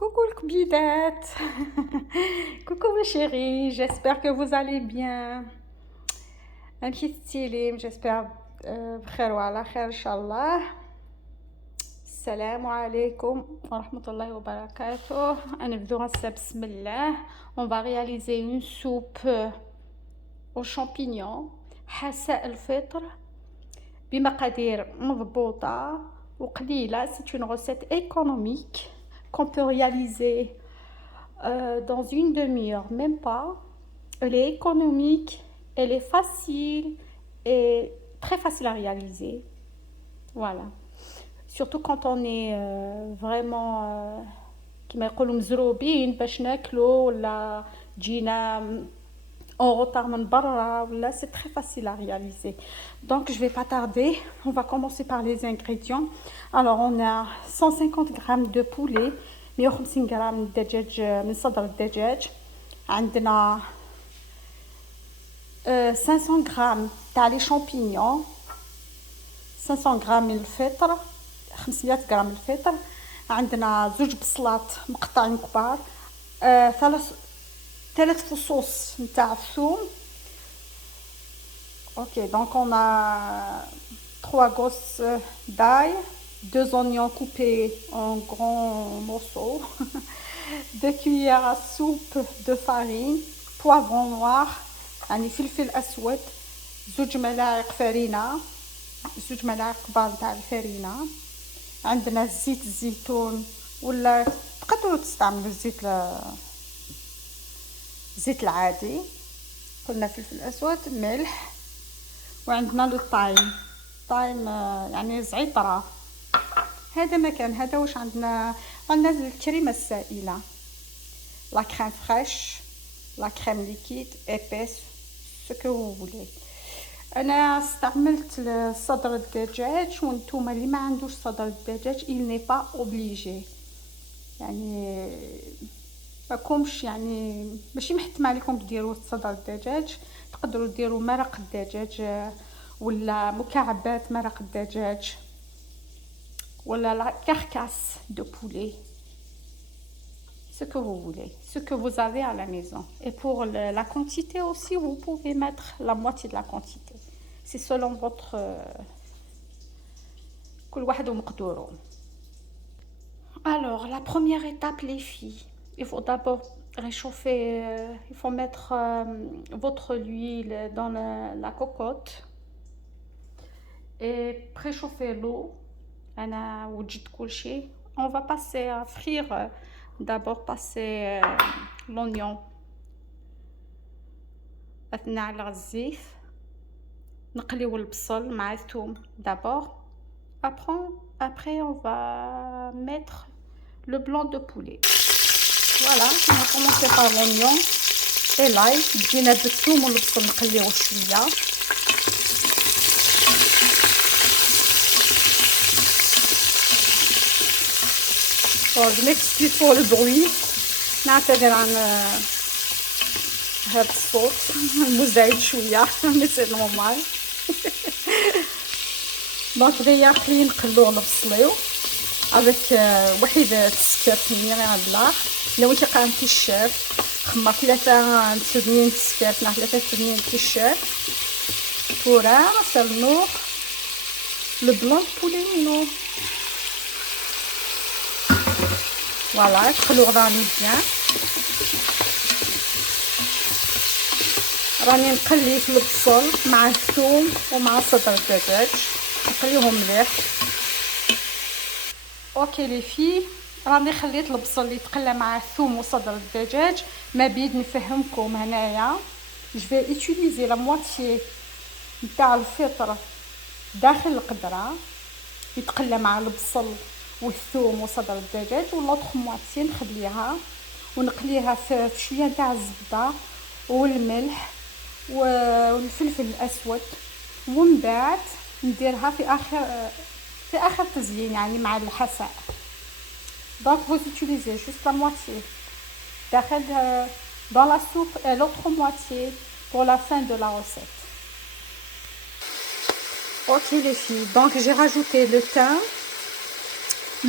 Coucou le Kbidat. Coucou les chéris, j'espère que vous allez bien. Un petit stylim, j'espère بخير وعلى خير إن شاء الله. السلام عليكم ورحمة الله وبركاته. نبدو هسه بسم الله. On va réaliser une soupe aux champignons حساء الفطر بمقادير مضبوطة وقليلة. C'est une recette économique qu'on peut réaliser dans une demi-heure, même pas. Elle est économique, elle est facile et très facile à réaliser. Voilà. Surtout quand on est vraiment كما يقولوا مزروبين باش ناكلو ولا جينا en retard من برا ولا c'est très facile à réaliser. Donc je vais pas tarder, on va commencer par les ingrédients. Alors on a 150 grammes de poulet, 150 غرام دجاج من صدر الدجاج. عندنا 500 غرام تاع لي شامبينيون، 500 غرام من الفطر، 500 غرام الفطر. عندنا زوج بصلات مقطعين كبار، ثلاث فصوص نتاع الثوم. Ok, donc on a 3 gosses d'ail, 2 oignons coupés en grands morceaux, 2 cuillères à soupe de farine, poivron noir، يعني فلفل أسود، زوج ملاعق فرينة، زوج ملاعق كبار تاع الفرينة. عندنا زيت الزيتون ولا تقدروا تستعملوا الزيت العادي، قلنا فلفل أسود، ملح. وعندنا الطايم يعني زعترة. هذا مكان هذا واش عندنا الكريمة السائلة، لا كريم فريش، لا كريم ليكيد épaisse ce que vous voulez. انا استعملت صدر الدجاج، وانتم اللي ما عندوش صدر الدجاج il n'est pas obligé، يعني ماكمش يعني ماشي محتم عليكم ديروا صدر الدجاج، تقدروا ديروا مرق الدجاج ولا مكعبات مرق الدجاج ولا la carcasse de poulet, ce que vous voulez, ce que vous avez à la maison. Et pour la quantité aussi, vous pouvez mettre la moitié de la quantité, c'est selon votre كل واحد ومقدوره. Alors la première étape les filles, il faut d'abord réchauffer, il faut mettre votre huile dans la cocotte et préchauffer l'eau. أنا وجدت كل شيء. On va passer à frire, d'abord passer l'oignon أثناء على الزيت، نقليو البصل مع الثوم d'abord. Après on va mettre le blanc de poulet. Voilà, on va commencer par l'oignon et l'ail. بدينا بالثوم والبصل نقليوه شويه. Je m'excuse pour le bruit، نعتذر عن هذا الصوت المزعج شويه mais c'est normal. دونك دايا خلينا نقلوه نبصليو avec وحيدة السكر كمية على البلاص. لو انت قامتي الشاف خمر 3 تسدنين السكر، 3 تسدنين الشاف pour seulement le blanc de poulet non. Voilà, تخلوه راني بيان. راني نقلي في البصل مع الثوم ومع صدر الدجاج، نقليهم مليح. اوكي لي في، راني خليت البصل اللي تقلى مع الثوم وصدر الدجاج. ما بيد نفهمكم هنايا جو في utiliser la moitié نتاع الفطر داخل القدره يتقلى مع البصل والثوم وصدر الدجاج، واللوطخ مواتي نخليها ونقليها في شويه تاع الزبده والملح والفلفل الاسود، ومن بعد نديرها في اخر تزيين يعني مع الحساء. Donc vous utilisez juste la moitié داخل dans la soupe et l'autre moitié pour la fin de la recette. Ok les filles, donc j'ai rajouté le thym,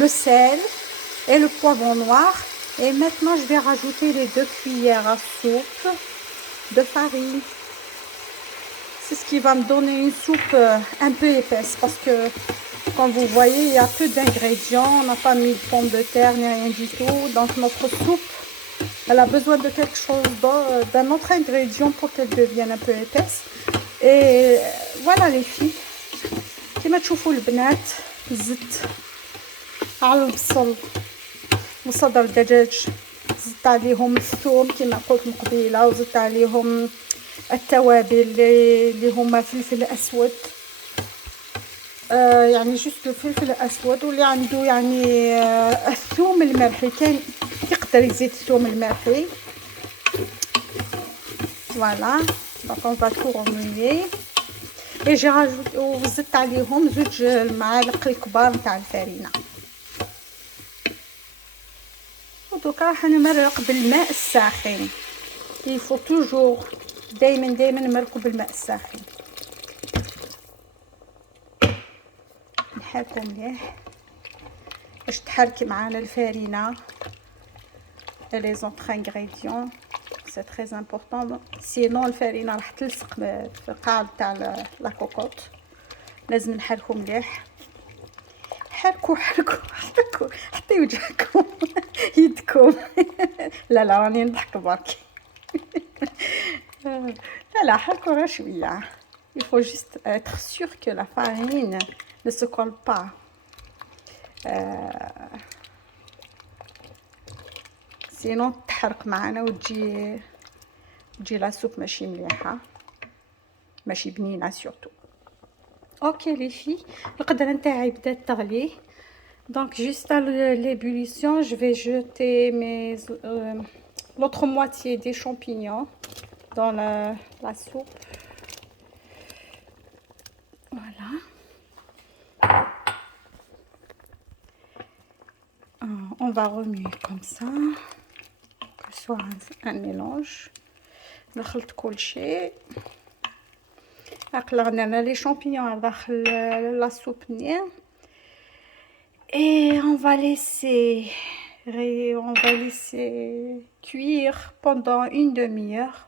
le sel et le poivron noir. Et maintenant, je vais rajouter les 2 cuillères à soupe de farine. C'est ce qui va me donner une soupe un peu épaisse parce que, comme vous voyez, il y a peu d'ingrédients. On n'a pas mis de pommes de terre ni rien du tout. Donc, notre soupe, elle a besoin de quelque chose d'un autre ingrédient pour qu'elle devienne un peu épaisse. Et voilà les filles. كما تشوفوا البنات زدت على البصل وصدر الدجاج، زدت عليهم الثوم كما قلت من قبيله، وزدت عليهم التوابل اللي هما فلفل اسود، يعني جوست الفلفل الاسود، واللي عنده يعني الثوم المرحي كان يقدر يزيد الثوم المرحي. فوالا دونك اون فا تو remuer. اي جي راجوت وزدت عليهم 2 المعالق الكبار نتاع الفرينه. ودوكا راح نمرق بالماء الساخن. يفو توجور دايما نمرقوا بالماء الساخن. نحركو مليح باش تحركي معانا الفرينه لي زونطر انغريديون. سي تري امبورطون، سينون الفرينه راح تلصق في القاع تاع لا كوكوط. لازم نحركو مليح. حركوا حتى يوجعكم يدكم. لا راني نضحك برك. لا حركوا غير شويه. il faut juste être sûr que la farine ne se colle pas. sinon تحرق معنا وتجي لا سوب ماشي مليحه، ماشي بنينه سورتو. اوكي لي في، القدره نتاعي بدات تغلي. Donc juste à l'ébullition, je vais jeter l'autre moitié des champignons dans la soupe. Voilà. On va remuer comme ça, que ce soit un mélange. دخلت كل شيء. قلقنا les champignons داخل la soupe نيا. Et on va laisser cuire pendant une demi-heure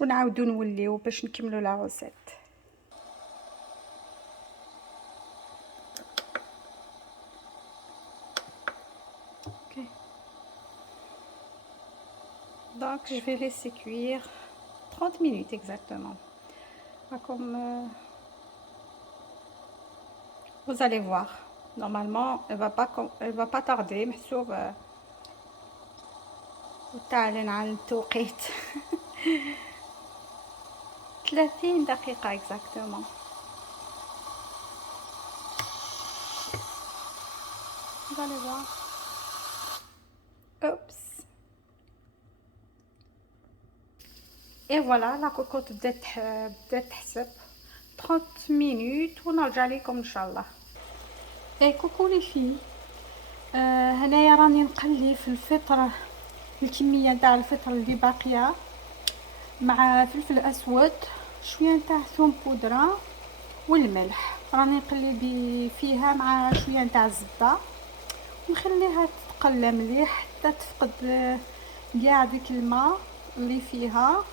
ونعاودو نوليو باش نكملو لا روسيت. OK. Donc je vais laisser cuire 30 minutes exactement. Comme vous allez voir. Normalement, elle va pas tarder. محسوب وتعلن عن التوقيت 30 دقيقة exactement. Vous allez voir. Oups. Et voilà, la cocotte بدات تحسب 30 minutes ونرجع لكم ان شاء الله. اي كوكو لي في، هنايا راني نقلي في الفطر الكميه تاع الفطر اللي باقيه مع فلفل اسود، شويه تاع ثوم بودره والملح. راني نقلي فيها مع شويه تاع الزبده ونخليها تتقلى مليح حتى تفقد كاع ديك الماء اللي فيها،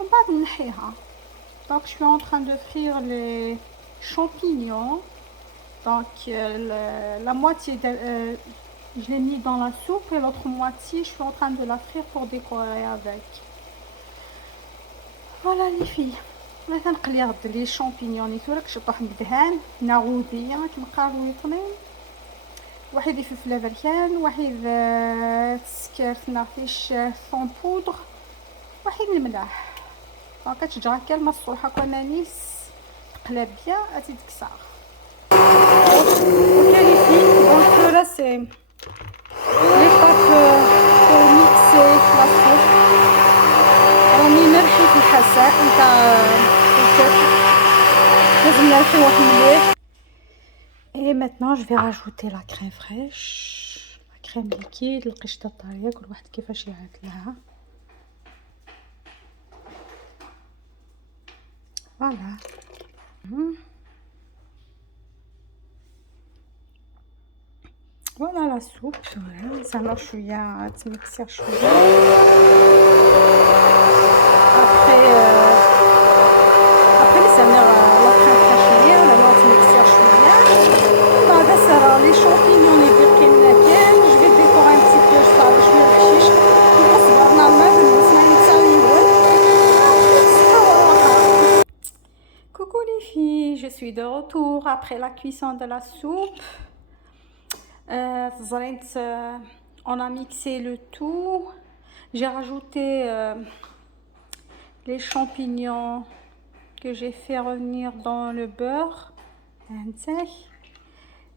ومن بعد نحيها. Donc je suis en train de frire les champignons. Donc la moitié je l'ai mis dans la soupe et l'autre moitié je suis en train de la frire pour décorer avec. Voilà les filles. مثلا نقلي غد لي champignons نيتو راك شطوح بدهان ناغوديه كما قالوا يطمين، واحد فلفله بركان، واحد سكرت نافيش ثوم بودر، واحد الملح. هكا تشجع هكا المصلحه هكا نانيس تقلب بيان اتي تكسر. Ok les filles, donc là c'est l'étape pour mixer la soupe. راني نرحي في الحساء نتاع الكتف، لازم نرحيوه مليح. Et maintenant je vais rajouter la crème fraîche, la crème liquide، القشطه الطريه كل واحد كيفاش يعد لها. Voilà. Voilà la soupe. زعما شويه تمكسيها شويه. ابخي نستنى لاخر شويه ولا نقعد تمكسيها شويه. ومن بعد سرا لي شامبينيون اللي باقيين كاع جو في ديكور ان بتي بو صافي شويه الحشيش نقص نورمال بالنسبه لي تساوي. Coucou les filles, je suis de retour après la cuisson de la soupe. On a mixé le tout. J'ai rajouté les champignons que j'ai fait revenir dans le beurre.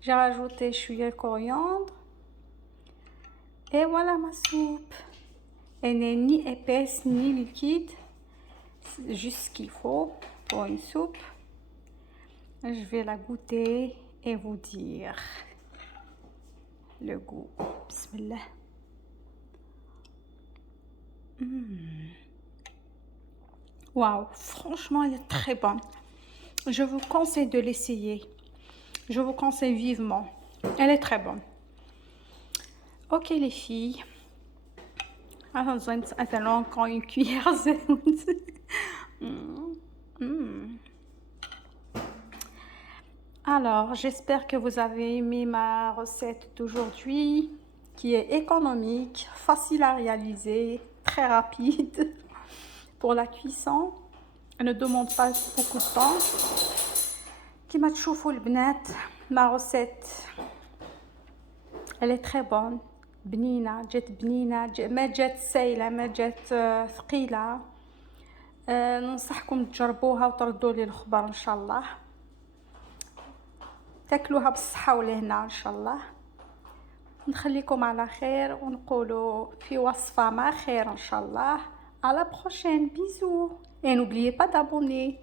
J'ai rajouté chouïa coriandre. Et voilà ma soupe. Elle n'est ni épaisse ni liquide. C'est juste ce qu'il faut pour une soupe. Je vais la goûter et vous dire le goût. Bismillah. Waouh, franchement, elle est très bonne. Je vous conseille de l'essayer. Je vous conseille vivement. Elle est très bonne. Ok les filles. Attends, encore une cuillère. Alors, j'espère que vous avez aimé ma recette d'aujourd'hui, qui est économique, facile à réaliser, très rapide pour la cuisson. Elle ne demande pas beaucoup de temps. كما تشوفوا البنات ma recette elle est très bonne, بنينة، جات بنينة، ما جات سايلة، ما جات ثقيلة. ننصحكم تجربوها وتردوا لي الخبر ان شاء الله. تاكلوها بالصحة والهنا ان شاء الله. نخليكم على خير ونقولوا في وصفة مع خير ان شاء الله. À la prochaine, bisous. Et n'oubliez pas d'abonner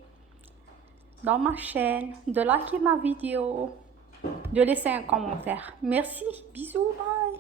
dans ma chaîne, de liker ma vidéo, de laisser un commentaire. Merci, bisous, bye.